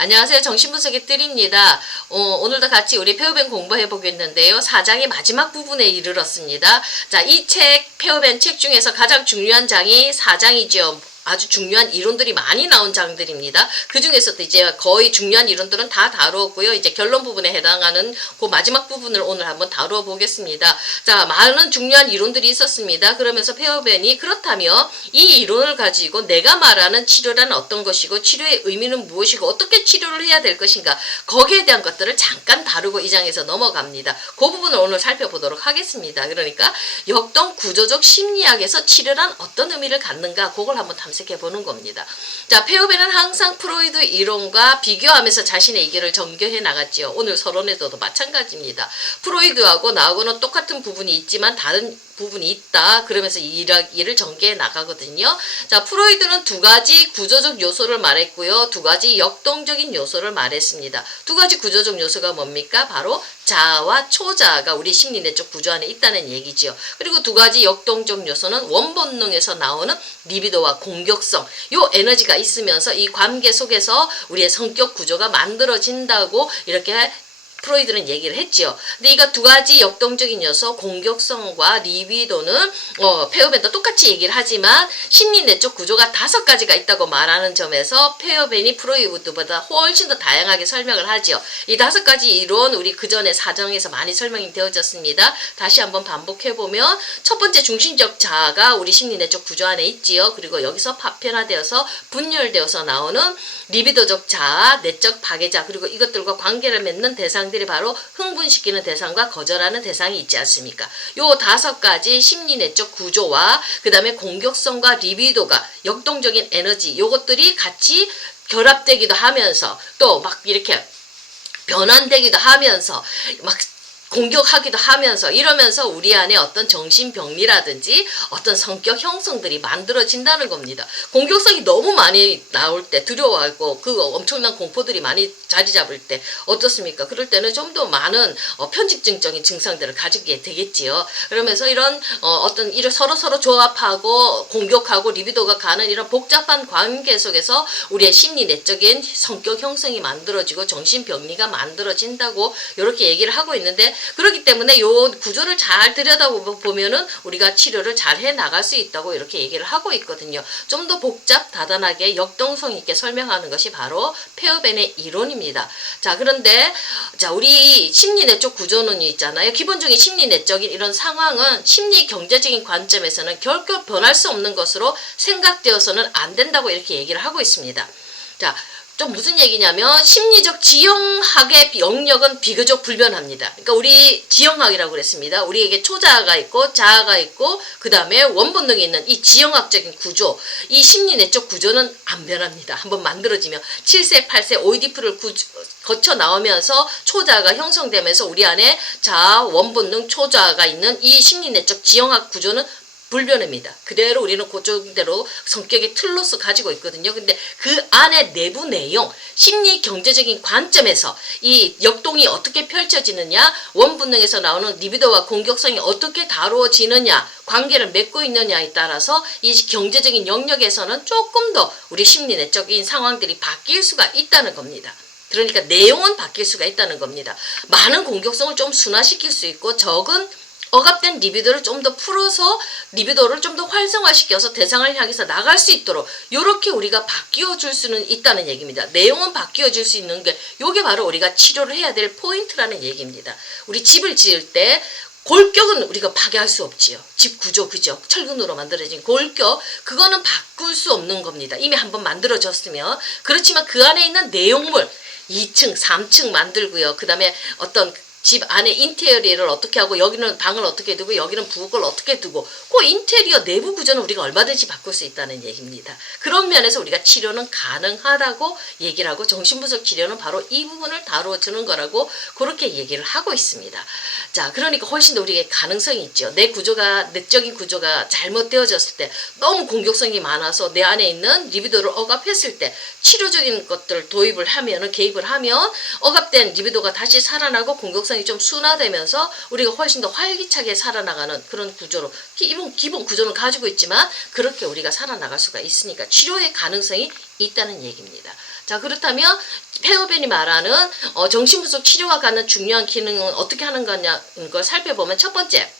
안녕하세요. 정신분석의 뜰입니다. 오늘도 같이 우리 페어밴 공부해 보겠는데요. 4장의 마지막 부분에 이르렀습니다. 자, 이 페어밴 책 중에서 가장 중요한 장이 4장이죠. 아주 중요한 이론들이 많이 나온 장들입니다. 그 중에서도 이제 거의 중요한 이론들은 다 다루었고요. 이제 결론 부분에 해당하는 그 마지막 부분을 오늘 한번 다루어 보겠습니다. 자, 많은 중요한 이론들이 있었습니다. 그러면서 페어밴이 그렇다면 이 이론을 가지고 내가 말하는 치료란 어떤 것이고 치료의 의미는 무엇이고 어떻게 치료를 해야 될 것인가 거기에 대한 것들을 잠깐 다루고 이 장에서 넘어갑니다. 그 부분을 오늘 살펴보도록 하겠습니다. 그러니까 역동 구조적 심리학에서 치료란 어떤 의미를 갖는가 그걸 한번 탐색해보는 겁니다. 자, 페어밴은 항상 프로이드 이론과 비교하면서 자신의 이견을 전개해 나갔지요. 오늘 서론에서도 마찬가지입니다. 프로이드하고 나하고는 똑같은 부분이 있지만 다른 부분이 있다. 그러면서 이를 전개해 나가거든요. 자, 프로이드는 두 가지 구조적 요소를 말했고요. 두 가지 역동적인 요소를 말했습니다. 두 가지 구조적 요소가 뭡니까? 바로 자아와 초자아가 우리 심리 내적 구조 안에 있다는 얘기지요. 그리고 두 가지 역동적 요소는 원본능에서 나오는 리비도와 공격성, 요 에너지가 있으면서 이 관계 속에서 우리의 성격 구조가 만들어진다고 이렇게 프로이드는 얘기를 했지요. 근데 이거 두 가지 역동적인 요소, 공격성과 리비도는 페어밴도 똑같이 얘기를 하지만 심리 내적 구조가 5가지가 있다고 말하는 점에서 페어밴이 프로이드보다 훨씬 더 다양하게 설명을 하지요. 이 5가지 이론 우리 그 전에 사정에서 많이 설명이 되어졌습니다. 다시 한번 반복해보면 첫 번째 중심적 자아가 우리 심리 내적 구조 안에 있지요. 그리고 여기서 파편화되어서 분열되어서 나오는 리비도적 자아, 내적 파괴자, 그리고 이것들과 관계를 맺는 대상들이 바로 흥분시키는 대상과 거절하는 대상이 있지 않습니까? 요 5가지 심리 내적 구조와 그 다음에 공격성과 리비도가 역동적인 에너지 요것들이 같이 결합되기도 하면서 또 막 이렇게 변환되기도 하면서 막 공격하기도 하면서 이러면서 우리 안에 어떤 정신병리라든지 어떤 성격 형성들이 만들어진다는 겁니다. 공격성이 너무 많이 나올 때 두려워하고 그 엄청난 공포들이 많이 자리 잡을 때 어떻습니까? 그럴 때는 좀 더 많은 편집증적인 증상들을 가지게 되겠지요. 그러면서 이런 어떤 이를 서로 조합하고 공격하고 리비도가 가는 이런 복잡한 관계 속에서 우리의 심리 내적인 성격 형성이 만들어지고 정신병리가 만들어진다고 이렇게 얘기를 하고 있는데 그렇기 때문에 요 구조를 잘 들여다보면은 우리가 치료를 잘 해 나갈 수 있다고 이렇게 얘기를 하고 있거든요. 좀 더 복잡 다단하게 역동성 있게 설명하는 것이 바로 페어밴의 이론입니다. 자, 그런데 자, 우리 심리 내적 구조는 있잖아요. 기본적인 심리 내적인 이런 상황은 심리 경제적인 관점에서는 결코 변할 수 없는 것으로 생각되어서는 안 된다고 이렇게 얘기를 하고 있습니다. 자, 좀 무슨 얘기냐면 심리적 지형학의 영역은 비교적 불변합니다. 그러니까 우리 지형학이라고 그랬습니다. 우리에게 초자아가 있고 자아가 있고 그 다음에 원본능이 있는 이 지형학적인 구조, 이 심리 내적 구조는 안 변합니다. 한번 만들어지면 7세, 8세 오이디프를 거쳐 나오면서 초자아가 형성되면서 우리 안에 자아, 원본능, 초자아가 있는 이 심리 내적 지형학 구조는 불변입니다. 그대로 우리는 그쪽대로 성격의 틀로서 가지고 있거든요. 근데 그 안에 내부 내용, 심리 경제적인 관점에서 이 역동이 어떻게 펼쳐지느냐, 원본능에서 나오는 리비도와 공격성이 어떻게 다루어지느냐, 관계를 맺고 있느냐에 따라서 이 경제적인 영역에서는 조금 더 우리 심리 내적인 상황들이 바뀔 수가 있다는 겁니다. 그러니까 내용은 바뀔 수가 있다는 겁니다. 많은 공격성을 좀 순화시킬 수 있고 적은 억압된 리비도를 좀 더 풀어서 리비도를 좀 더 활성화시켜서 대상을 향해서 나갈 수 있도록 이렇게 우리가 바뀌어 줄 수는 있다는 얘기입니다. 내용은 바뀌어 줄 수 있는 게 이게 바로 우리가 치료를 해야 될 포인트라는 얘기입니다. 우리 집을 지을 때 골격은 우리가 파괴할 수 없지요. 집 구조 그죠? 철근으로 만들어진 골격 그거는 바꿀 수 없는 겁니다. 이미 한번 만들어졌으면. 그렇지만 그 안에 있는 내용물 2층, 3층 만들고요. 그 다음에 어떤 집 안에 인테리어를 어떻게 하고 여기는 방을 어떻게 두고 여기는 부엌을 어떻게 두고 그 인테리어 내부 구조는 우리가 얼마든지 바꿀 수 있다는 얘기입니다. 그런 면에서 우리가 치료는 가능하다고 얘기를 하고 정신분석 치료는 바로 이 부분을 다루어주는 거라고 그렇게 얘기를 하고 있습니다. 자, 그러니까 훨씬 더 우리에게 가능성이 있죠. 내 구조가 내적인 구조가 잘못되어졌을 때 너무 공격성이 많아서 내 안에 있는 리비도를 억압했을 때 치료적인 것들을 도입을 하면은 개입을 하면 억압된 리비도가 다시 살아나고 공격성이 좀 순화되면서 우리가 훨씬 더 활기차게 살아나가는 그런 구조로 기본 구조는 가지고 있지만 그렇게 우리가 살아나갈 수가 있으니까 치료의 가능성이 있다는 얘기입니다. 자, 그렇다면 폐허변이 말하는 정신분석 치료가 갖는 중요한 기능은 어떻게 하는 거냐는 걸 살펴보면, 첫 번째,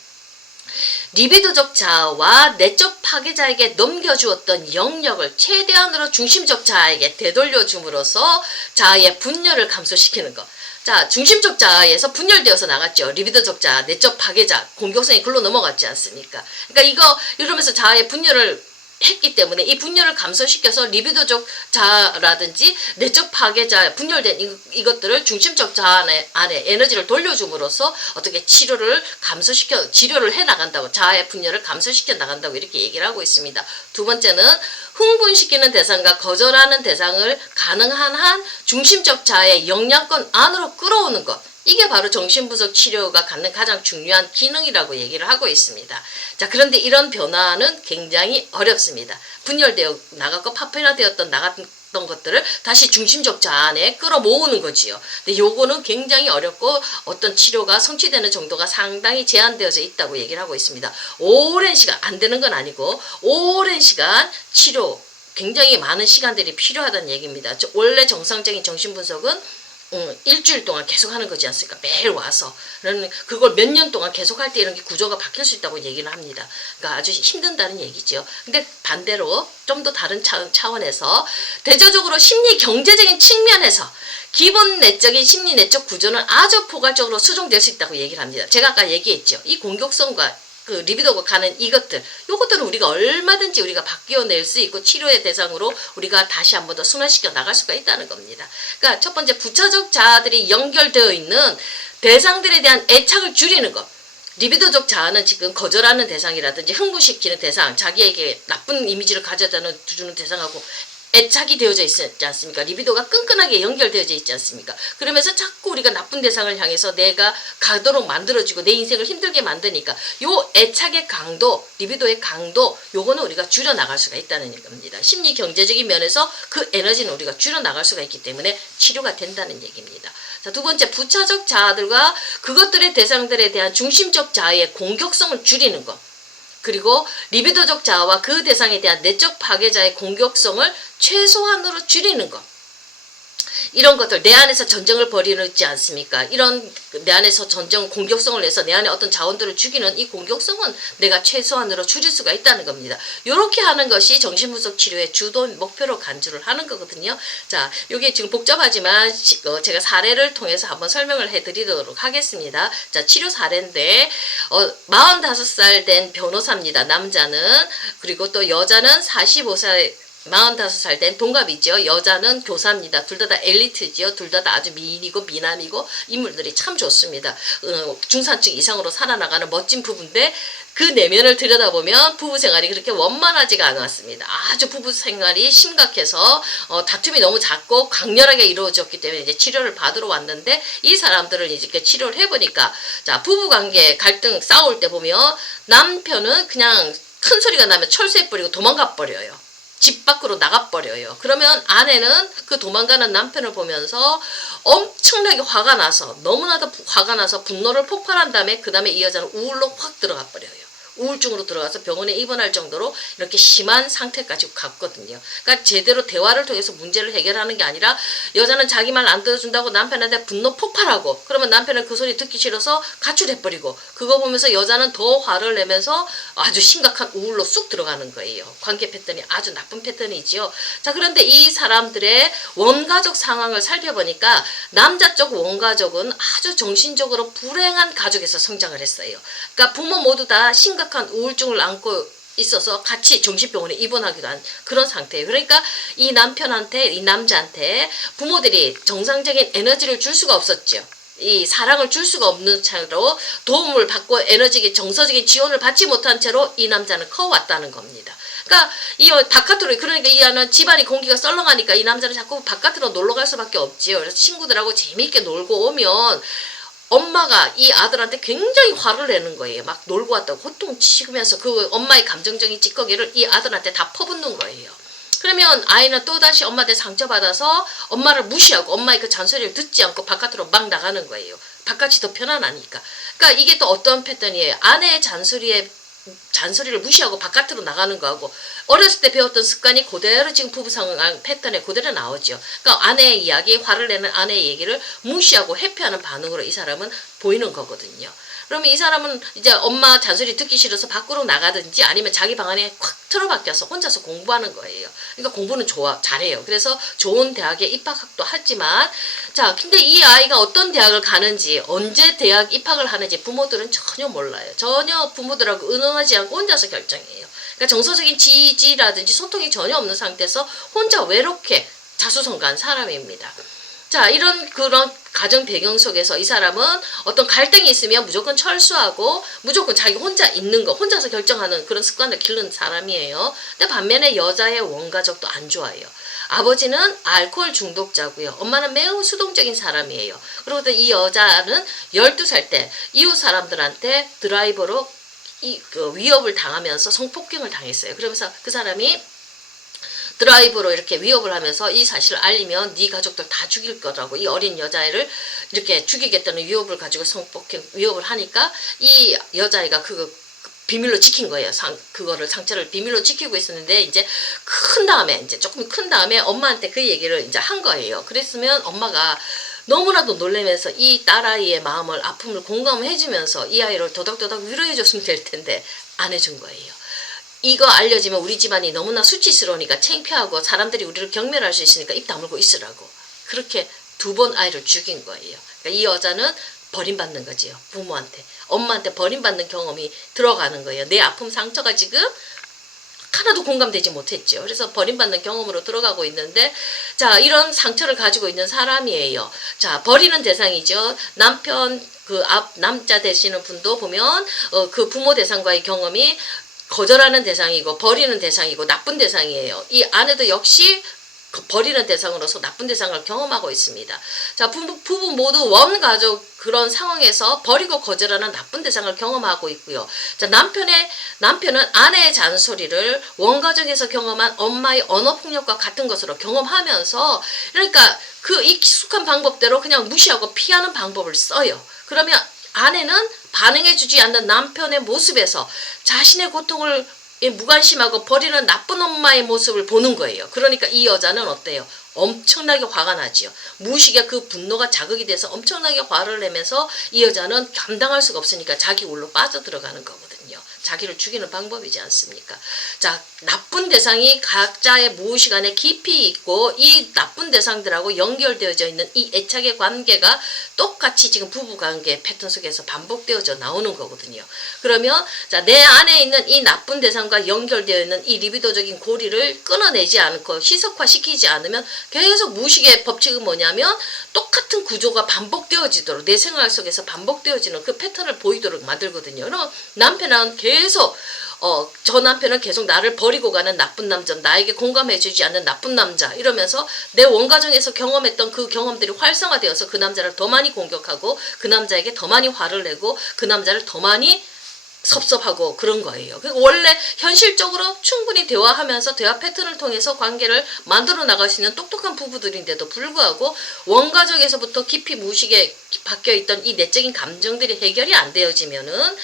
리비도적 자아와 내적 파괴자에게 넘겨주었던 영역을 최대한으로 중심적 자아에게 되돌려줌으로써 자아의 분열을 감소시키는 것. 자, 중심적 자아에서 분열되어서 나갔죠. 리비도적 자아, 내적 파괴자, 공격성이 글로 넘어갔지 않습니까? 그러니까 이러면서 자아의 분열을 했기 때문에 이 분열을 감소시켜서 리비도적 자아라든지 내적 파괴자, 분열된 이것들을 중심적 자아 안에 에너지를 돌려줌으로써 어떻게 치료를 해나간다고, 자아의 분열을 감소시켜 나간다고 이렇게 얘기를 하고 있습니다. 두 번째는 흥분시키는 대상과 거절하는 대상을 가능한 한 중심적 자아의 영향권 안으로 끌어오는 것. 이게 바로 정신분석 치료가 갖는 가장 중요한 기능이라고 얘기를 하고 있습니다. 자, 그런데 이런 변화는 굉장히 어렵습니다. 분열되어 나갔고 파편화되었던 나갔던 것들을 다시 중심적 자아 안에 끌어모으는 거지요. 근데 요거는 굉장히 어렵고 어떤 치료가 성취되는 정도가 상당히 제한되어져 있다고 얘기를 하고 있습니다. 오랜 시간, 안 되는 건 아니고 오랜 시간 치료, 굉장히 많은 시간들이 필요하다는 얘기입니다. 원래 정상적인 정신분석은 일주일 동안 계속 하는 거지 않습니까? 매일 와서. 그걸 몇 년 동안 계속 할 때 이런 게 구조가 바뀔 수 있다고 얘기를 합니다. 그러니까 아주 힘든다는 얘기죠. 근데 반대로 좀 더 다른 차원에서 대조적으로 심리 경제적인 측면에서 기본 내적인 심리 내적 구조는 아주 포괄적으로 수정될 수 있다고 얘기를 합니다. 제가 아까 얘기했죠. 이 공격성과 그 리비도가 가는 요것들은 우리가 얼마든지 우리가 바뀌어낼 수 있고 치료의 대상으로 우리가 다시 한 번 더 순환시켜 나갈 수가 있다는 겁니다. 그러니까 첫 번째, 부차적 자아들이 연결되어 있는 대상들에 대한 애착을 줄이는 것. 리비도적 자아는 지금 거절하는 대상이라든지 흥분시키는 대상, 자기에게 나쁜 이미지를 가져다 주는 대상하고 애착이 되어져 있지 않습니까? 리비도가 끈끈하게 연결되어져 있지 않습니까? 그러면서 자꾸 우리가 나쁜 대상을 향해서 내가 가도록 만들어주고 내 인생을 힘들게 만드니까 요 애착의 강도, 리비도의 강도, 요거는 우리가 줄여나갈 수가 있다는 겁니다. 심리 경제적인 면에서 그 에너지는 우리가 줄여나갈 수가 있기 때문에 치료가 된다는 얘기입니다. 자, 두 번째, 부차적 자아들과 그것들의 대상들에 대한 중심적 자아의 공격성을 줄이는 것. 그리고 리비도적 자아와 그 대상에 대한 내적 파괴자의 공격성을 최소한으로 줄이는 것. 이런 것들, 내 안에서 전쟁을 벌이지 않습니까? 이런 내 안에서 전쟁, 공격성을 내서 내 안에 어떤 자원들을 죽이는 이 공격성은 내가 최소한으로 줄일 수가 있다는 겁니다. 이렇게 하는 것이 정신분석 치료의 주도 목표로 간주를 하는 거거든요. 자, 이게 지금 복잡하지만 제가 사례를 통해서 한번 설명을 해드리도록 하겠습니다. 자, 치료 사례인데 45살 된 변호사입니다. 남자는. 그리고 또 여자는 45살 45살 된 동갑이죠. 여자는 교사입니다. 둘 다 엘리트지요. 둘 다 아주 미인이고 미남이고 인물들이 참 좋습니다. 중산층 이상으로 살아나가는 멋진 부부인데 그 내면을 들여다보면 부부 생활이 그렇게 원만하지가 않았습니다. 아주 부부 생활이 심각해서 다툼이 너무 잦고 강렬하게 이루어졌기 때문에 이제 치료를 받으러 왔는데 이 사람들을 이렇게 치료를 해보니까 자, 부부관계 갈등 싸울 때 보면 남편은 그냥 큰 소리가 나면 철수해버리고 도망가 버려요. 집 밖으로 나가버려요. 그러면 아내는 그 도망가는 남편을 보면서 엄청나게 화가 나서, 너무나도 화가 나서 분노를 폭발한 다음에 그 다음에 이 여자는 우울로 확 들어가 버려요. 우울증으로 들어가서 병원에 입원할 정도로 이렇게 심한 상태까지 갔거든요. 그러니까 제대로 대화를 통해서 문제를 해결하는 게 아니라 여자는 자기 말 안 들어준다고 남편한테 분노 폭발하고, 그러면 남편은 그 소리 듣기 싫어서 가출해버리고, 그거 보면서 여자는 더 화를 내면서 아주 심각한 우울로 쑥 들어가는 거예요. 관계 패턴이 아주 나쁜 패턴이지요. 자, 그런데 이 사람들의 원가족 상황을 살펴보니까 남자 쪽 원가족은 아주 정신적으로 불행한 가족에서 성장을 했어요. 그러니까 부모 모두 다 심각한 우울증을 안고 있어서 같이 정신병원에 입원하기도 한 그런 상태예요. 그러니까 이 남자한테 부모들이 정상적인 에너지를 줄 수가 없었죠. 이 사랑을 줄 수가 없는 채로 도움을 받고 정서적인 지원을 받지 못한 채로 이 남자는 커왔다는 겁니다. 그러니까 그러니까 이 아는 집안이 공기가 썰렁하니까 이 남자는 자꾸 바깥으로 놀러 갈 수밖에 없지요. 그래서 친구들하고 재미있게 놀고 오면 엄마가 이 아들한테 굉장히 화를 내는 거예요. 막 놀고 왔다고 호통치면서 그 엄마의 감정적인 찌꺼기를 이 아들한테 다 퍼붓는 거예요. 그러면 아이는 또다시 엄마한테 상처받아서 엄마를 무시하고 엄마의 그 잔소리를 듣지 않고 바깥으로 막 나가는 거예요. 바깥이 더 편안하니까. 그러니까 이게 또 어떤 패턴이에요. 아내의 잔소리에 잔소리를 무시하고 바깥으로 나가는 거하고 어렸을 때 배웠던 습관이 그대로 지금 부부 상황 패턴에 그대로 나오죠. 그러니까 아내의 이야기, 화를 내는 아내의 얘기를 무시하고 회피하는 반응으로 이 사람은 보이는 거거든요. 그러면 이 사람은 이제 엄마 잔소리 듣기 싫어서 밖으로 나가든지 아니면 자기 방 안에 콱 틀어박혀서 혼자서 공부하는 거예요. 그러니까 공부는 잘해요. 그래서 좋은 대학에 입학도 하지만 자, 근데 이 아이가 어떤 대학을 가는지 언제 대학 입학을 하는지 부모들은 전혀 몰라요. 전혀 부모들하고 의논하지 않고 혼자서 결정해요. 그러니까 정서적인 지지라든지 소통이 전혀 없는 상태에서 혼자 외롭게 자수성가한 사람입니다. 자, 이런 그런 가정 배경 속에서 이 사람은 어떤 갈등이 있으면 무조건 철수하고 무조건 자기 혼자 있는 거, 혼자서 결정하는 그런 습관을 기르는 사람이에요. 근데 반면에 여자의 원가족도 안 좋아해요. 아버지는 알코올 중독자고요. 엄마는 매우 수동적인 사람이에요. 그리고 이 여자는 12살 때 이웃 사람들한테 드라이버로 그 위협을 당하면서 성폭행을 당했어요. 그러면서 그 사람이 드라이브로 이렇게 위협을 하면서 이 사실을 알리면 네 가족들 다 죽일 거라고 이 어린 여자애를 이렇게 죽이겠다는 위협을 가지고 성폭행 위협을 하니까 이 여자애가 그거 비밀로 지킨 거예요. 그거를 상처를 비밀로 지키고 있었는데 이제 큰 다음에 이제 조금 큰 다음에 엄마한테 그 얘기를 이제 한 거예요. 그랬으면 엄마가 너무나도 놀라면서 이 딸아이의 마음을 아픔을 공감해주면서 이 아이를 도닥도닥 위로해줬으면 될 텐데 안 해준 거예요. 이거 알려지면 우리 집안이 너무나 수치스러우니까 창피하고 사람들이 우리를 경멸할 수 있으니까 입 다물고 있으라고. 그렇게 2번 아이를 죽인 거예요. 그러니까 이 여자는 버림받는 거지요. 부모한테. 엄마한테 버림받는 경험이 들어가는 거예요. 내 아픔 상처가 지금 하나도 공감되지 못했죠. 그래서 버림받는 경험으로 들어가고 있는데 자, 이런 상처를 가지고 있는 사람이에요. 자, 버리는 대상이죠. 남편 남자 되시는 분도 보면 그 부모 대상과의 경험이 거절하는 대상이고 버리는 대상이고 나쁜 대상이에요. 이 아내도 역시 버리는 대상으로서 나쁜 대상을 경험하고 있습니다. 자, 부부 모두 원가족 그런 상황에서 버리고 거절하는 나쁜 대상을 경험하고 있고요. 자, 남편은 아내의 잔소리를 원가족에서 경험한 엄마의 언어폭력과 같은 것으로 경험하면서 그러니까 그 익숙한 방법대로 그냥 무시하고 피하는 방법을 써요. 그러면 아내는 반응해주지 않는 남편의 모습에서 자신의 고통을 무관심하고 버리는 나쁜 엄마의 모습을 보는 거예요. 그러니까 이 여자는 어때요? 엄청나게 화가 나지요. 무의식에 그 분노가 자극이 돼서 엄청나게 화를 내면서 이 여자는 감당할 수가 없으니까 자기 울로 빠져들어가는 거거든요. 자기를 죽이는 방법이지 않습니까? 자, 나쁜 대상이 각자의 무의식 안에 깊이 있고 이 나쁜 대상들하고 연결되어져 있는 이 애착의 관계가 똑같이 지금 부부관계 패턴 속에서 반복되어져 나오는 거거든요. 그러면 자, 내 안에 있는 이 나쁜 대상과 연결되어 있는 이 리비도적인 고리를 끊어내지 않고 희석화시키지 않으면 계속 무의식의 법칙은 뭐냐면 똑같은 구조가 반복되어지도록 내 생활 속에서 반복되어지는 그 패턴을 보이도록 만들거든요. 그럼 남편은 계속 저 남편은 계속 나를 버리고 가는 나쁜 남자, 나에게 공감해주지 않는 나쁜 남자 이러면서 내 원가정에서 경험했던 그 경험들이 활성화되어서 그 남자를 더 많이 공격하고 그 남자에게 더 많이 화를 내고 그 남자를 더 많이 섭섭하고 그런 거예요. 원래 현실적으로 충분히 대화하면서 대화 패턴을 통해서 관계를 만들어 나갈 수 있는 똑똑한 부부들인데도 불구하고 원가족에서부터 깊이 무의식에 박혀있던 이 내적인 감정들이 해결이 안 되어지면은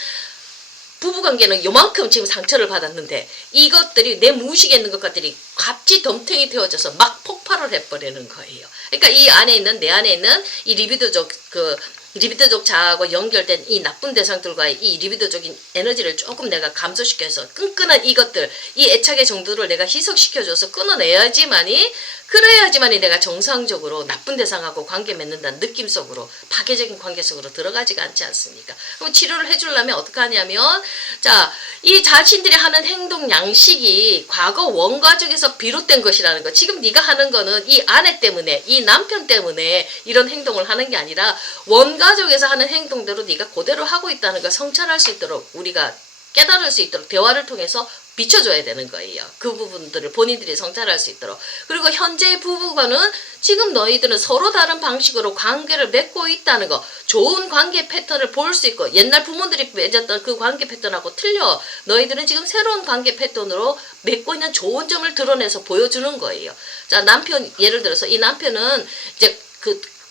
부부관계는 요만큼 지금 상처를 받았는데 이것들이 내 무의식에 있는 것들이 갑자기 덤탱이 되어져서 막 폭발을 해버리는 거예요. 그러니까 이 안에 있는 내 안에 있는 이 리비도적 자아하고 연결된 이 나쁜 대상들과의 이 리비도적인 에너지를 조금 내가 감소시켜서 끈끈한 이것들, 이 애착의 정도를 내가 희석시켜줘서 끊어내야지만이 그래야지만이 내가 정상적으로 나쁜 대상하고 관계 맺는다는 느낌 속으로 파괴적인 관계 속으로 들어가지가 않지 않습니까? 그럼 치료를 해주려면 어떻게 하냐면 자, 이 자신들이 하는 행동 양식이 과거 원가족에서 비롯된 것이라는 거. 지금 네가 하는 거는 이 아내 때문에 이 남편 때문에 이런 행동을 하는 게 아니라 원가족에서 하는 행동대로 네가 그대로 하고 있다는 걸 성찰할 수 있도록 우리가 깨달을 수 있도록 대화를 통해서 비춰줘야 되는 거예요. 그 부분들을 본인들이 성찰할 수 있도록. 그리고 현재의 부부간은 지금 너희들은 서로 다른 방식으로 관계를 맺고 있다는 거. 좋은 관계 패턴을 볼 수 있고 옛날 부모들이 맺었던 그 관계 패턴하고 틀려. 너희들은 지금 새로운 관계 패턴으로 맺고 있는 좋은 점을 드러내서 보여주는 거예요. 자, 남편 예를 들어서 이 남편은 이제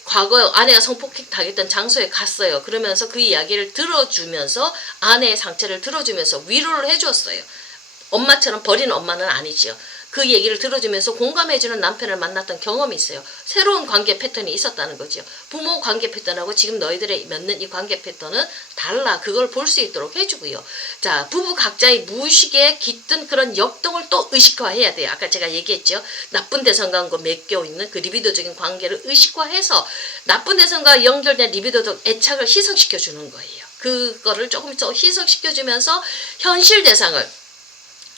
과거 아내가 성폭행 당했던 장소에 갔어요. 그러면서 그 이야기를 들어주면서 아내의 상처를 들어주면서 위로를 해줬어요. 엄마처럼 버리는 엄마는 아니지요. 그 얘기를 들어주면서 공감해주는 남편을 만났던 경험이 있어요. 새로운 관계 패턴이 있었다는 거죠. 부모 관계 패턴하고 지금 너희들의 맺는 이 관계 패턴은 달라. 그걸 볼 수 있도록 해주고요. 자, 부부 각자의 무의식에 깃든 그런 역동을 또 의식화해야 돼요. 아까 제가 얘기했죠. 나쁜 대상과 맺겨 있는 그 리비도적인 관계를 의식화해서 나쁜 대상과 연결된 리비도적 애착을 희석시켜주는 거예요. 그거를 조금 더 희석시켜주면서 현실 대상을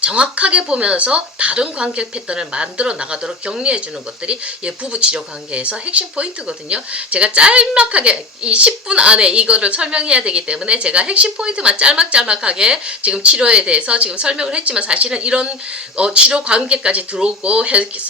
정확하게 보면서 다른 관계 패턴을 만들어 나가도록 격려해 주는 것들이 부부 치료 관계에서 핵심 포인트거든요. 제가 짤막하게 이 10분 안에 이거를 설명해야 되기 때문에 제가 핵심 포인트만 짤막짤막하게 지금 치료에 대해서 지금 설명을 했지만 사실은 이런 치료 관계까지 들어오고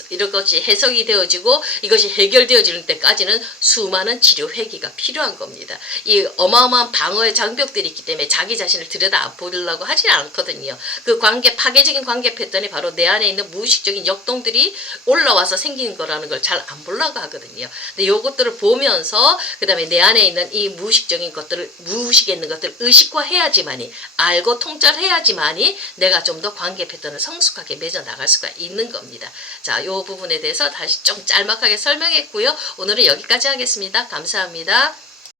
이런 것이 해석이 되어지고 이것이 해결되어지는 때까지는 수많은 치료 회기가 필요한 겁니다. 이 어마어마한 방어의 장벽들이 있기 때문에 자기 자신을 들여다 보려고 하지 않거든요. 그 관계 파괴적인 관계 패턴이 바로 내 안에 있는 무의식적인 역동들이 올라와서 생기는 거라는 걸 잘 안 보려고 하거든요. 근데 요것들을 보면서 그 다음에 내 안에 있는 이 무의식적인 것들을 무의식에 있는 것들을 의식화해야지만이 알고 통찰해야지만이 내가 좀 더 관계 패턴을 성숙하게 맺어 나갈 수가 있는 겁니다. 자, 요 부분에 대해서 다시 좀 짤막하게 설명했고요. 오늘은 여기까지 하겠습니다. 감사합니다.